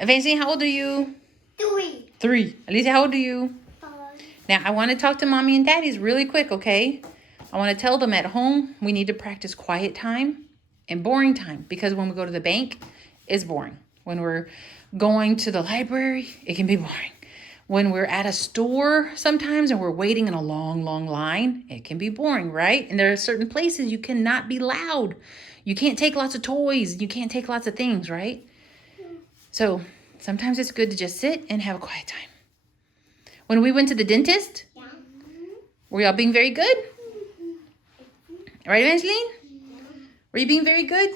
Evangeline, how old are you? 3. 3. Alicia, how old are you? 5. Now, I want to talk to mommy and daddies really quick, okay? I want to tell them at home we need to practice quiet time and boring time, because when we go to the bank, it's boring. When we're going to the library, it can be boring. When we're at a store sometimes and we're waiting in a long, long line, it can be boring, right? And there are certain places you cannot be loud. You can't take lots of toys. You can't take lots of things, right? So sometimes it's good to just sit and have a quiet time. When we went to the dentist, were y'all being very good? Right, Evangeline? Were you being very good?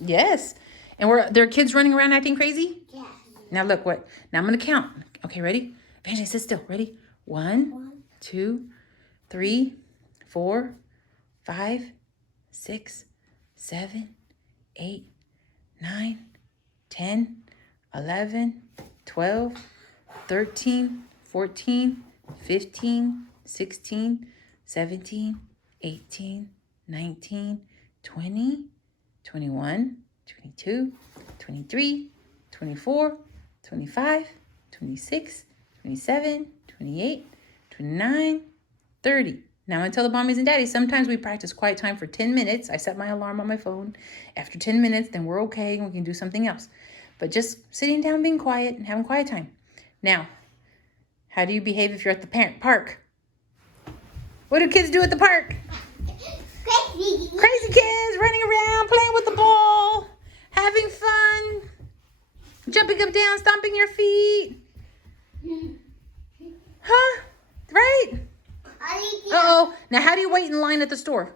Yes. And were there kids running around acting crazy? Yes. Now look what. Now I'm going to count. Okay, ready? Evangeline, sit still. Ready? 1, 2, 3, 4, 5, 6, 7, 8, 9, 10, 11, 12, 13, 14, 15, 16, 17, 18, 19, 20, 21, 22, 23, 24, 25, 26, 27, 28, 29, 30. Now I'm going to tell the mommies and daddies, sometimes we practice quiet time for 10 minutes. I set my alarm on my phone. After 10 minutes, then we're okay and we can do something else. But just sitting down, being quiet, and having quiet time. Now, how do you behave if you're at the park? What do kids do at the park? Crazy. Crazy kids running around, playing with the ball, having fun, jumping up, down, stomping your feet. Huh? Right? Uh-oh. Now, how do you wait in line at the store?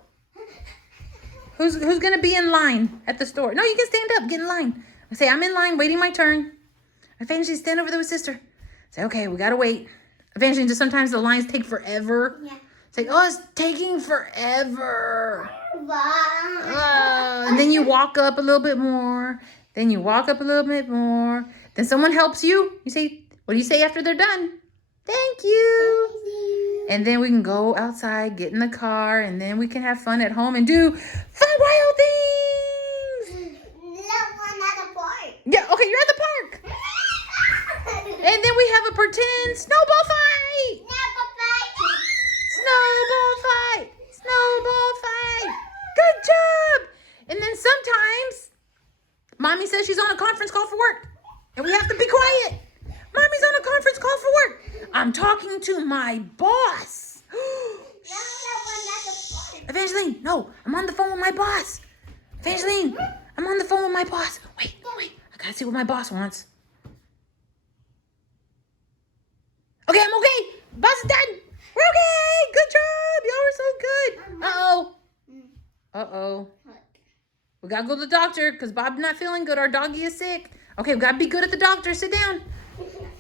Who's going to be in line at the store? No, you can stand up. Get in line. I say, I'm in line, waiting my turn. Evangeline, stand over there with sister. Say, okay, we got to wait. Evangeline, just sometimes the lines take forever. Yeah. Say, oh, it's taking forever. And then you walk up a little bit more. Then you walk up a little bit more. Then someone helps you. You say, what do you say after they're done? Thank you. And then we can go outside, get in the car, and then we can have fun at home and do fun, wild things. Yeah, okay, you're at the park. And then we have a pretend snowball fight. Snowball fight. Snowball fight. Good job. And then sometimes mommy says she's on a conference call for work. And we have to be quiet. Mommy's on a conference call for work. I'm talking to my boss. Evangeline, no, I'm on the phone with my boss. Evangeline, I'm on the phone with my boss. Wait. I gotta see what my boss wants. Okay, I'm okay. Boss is done. We're okay. Good job. Y'all were so good. Uh-oh. We gotta go to the doctor because Bob's not feeling good. Our doggy is sick. Okay, we gotta be good at the doctor. Sit down.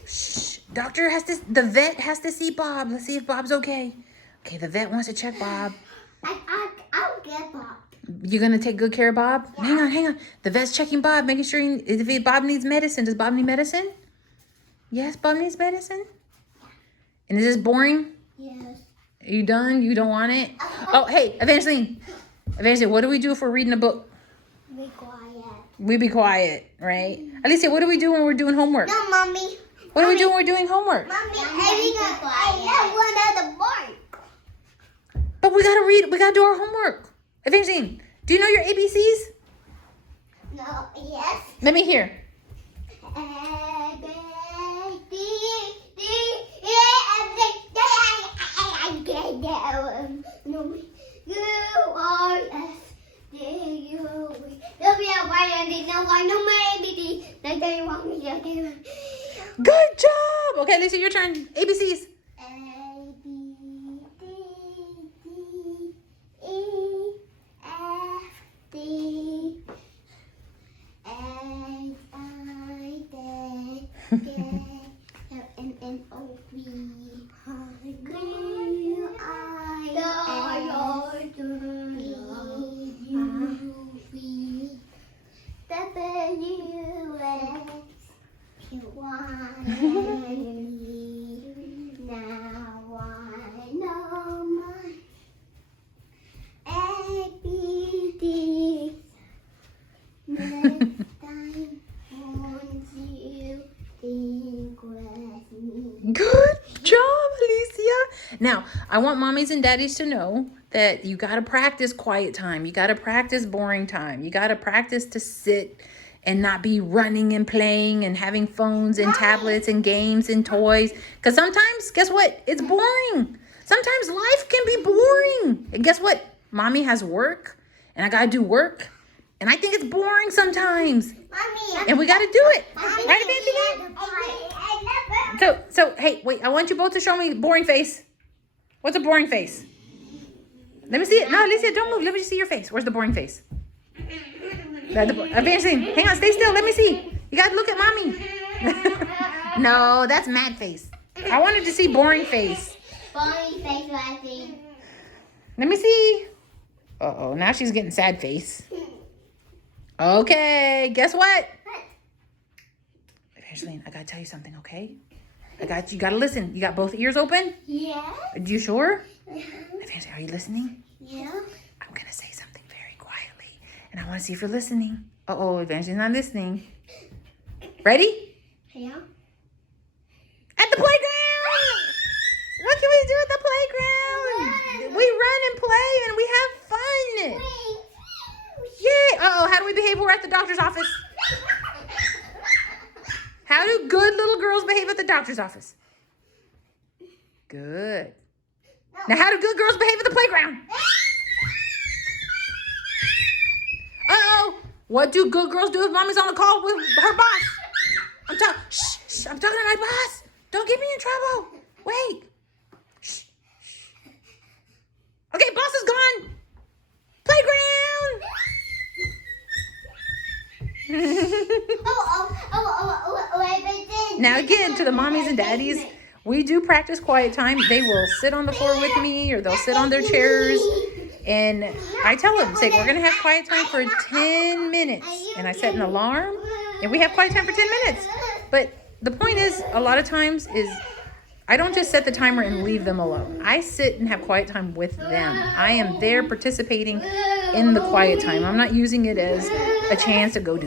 Shh. The vet has to see Bob. Let's see if Bob's okay. Okay, the vet wants to check Bob. I'll get Bob. You're gonna take good care of Bob? Yeah. Hang on. The vet's checking Bob, making sure if Bob needs medicine. Does Bob need medicine? Yes, Bob needs medicine. And is this boring? Yes. Are you done? You don't want it? Oh, hey, Evangeline, what do we do if we're reading a book? Be quiet. We be quiet, right? Alicia, what do we do when we're doing homework? No, Mommy. What do we do when we're doing homework? Mommy, I love one at the park. But we gotta read. We gotta do our homework. Evangeline, do you know your ABCs? No, yes. Let me hear. A, B, D, E, F, G, U, R, S, T, U, V, W, Y, and Z. No, I know my ABCs. Good job. Okay, Alicia, your turn. ABCs. A, B, D, E, F, D, H, I, J, K, L, M, N, O, P, Q, I, S, T, U, V, W, X, Y, and Z. Now I know my ABCs. Next time, 1, 0, I want mommies and daddies to know that you got to practice quiet time. You got to practice boring time. You got to practice to sit and not be running and playing and having phones and tablets and games and toys. Because sometimes, guess what? It's boring. Sometimes life can be boring. And guess what? Mommy has work and I got to do work. And I think it's boring sometimes. Mommy. And we got to do it. Mommy. Right, Evangeline? So, hey, wait, I want you both to show me boring face. What's a boring face? Let me see it. No, Alicia, don't move. Let me see your face. Where's the boring face? Evangeline, hang on, stay still. Let me see. You got to look at mommy. No, that's mad face. I wanted to see boring face. Boring face, Matthew. Let me see. Uh-oh, now she's getting sad face. Okay, guess what? Evangeline, I got to tell you something, okay? You got to listen. You got both ears open? Yeah. Are you sure? Evangeline, are you listening? Yeah. I'm going to say something very quietly, and I want to see if you're listening. Uh-oh, Evangeline's not listening. Ready? Yeah. At the playground! What can we do at the playground? We run and play, and we have fun. Yay! Uh-oh, how do we behave when we're at the doctor's office? How do good little girls behave at the doctor's office? Good. Now, how do good girls behave at the playground? Uh-oh. What do good girls do if mommy's on the call with her boss? I'm talking to my boss. Don't get me in trouble. Wait. Shh. Okay, boss is gone. Playground. Now again, to the mommies and daddies, we do practice quiet time. They will sit on the floor with me, or they'll sit on their chairs. And I tell them, say, we're going to have quiet time for 10 minutes. And I set an alarm, and we have quiet time for 10 minutes. But the point is, a lot of times is, I don't just set the timer and leave them alone. I sit and have quiet time with them. I am there participating in the quiet time. I'm not using it as a chance to go do